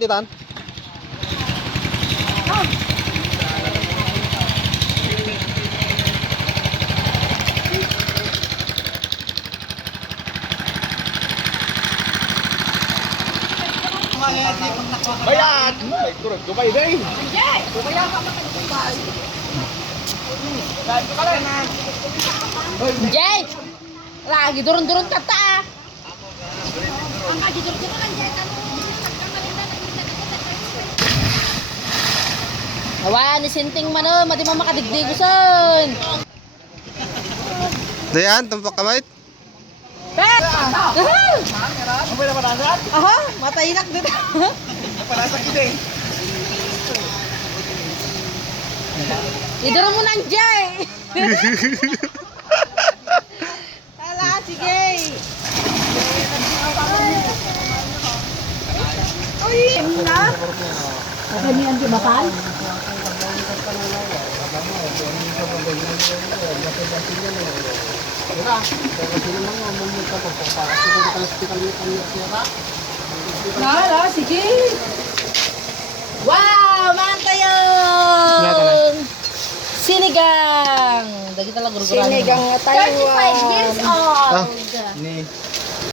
ditan. Bayad! May kurag gumay day. Kumaya ka matagpuan. Jay! Lagi durun-durun ka ta. Ang kagidor-dor lang dyan. Awa ni Sinting man oh, mati mo makadigdigusan. Dayan, tumpak kamay. Pet! Ano na panasan? Aha, matainak dito. Panasan kita eh. Iduro mo nang Jay. Hala, sige. Uy, na. Kami ang dimakan? Hala, sige. Wow, man kayo. Sinigang. Dagi talaga guruguraan. Sinigang na Taiwan. 35 years old. Ni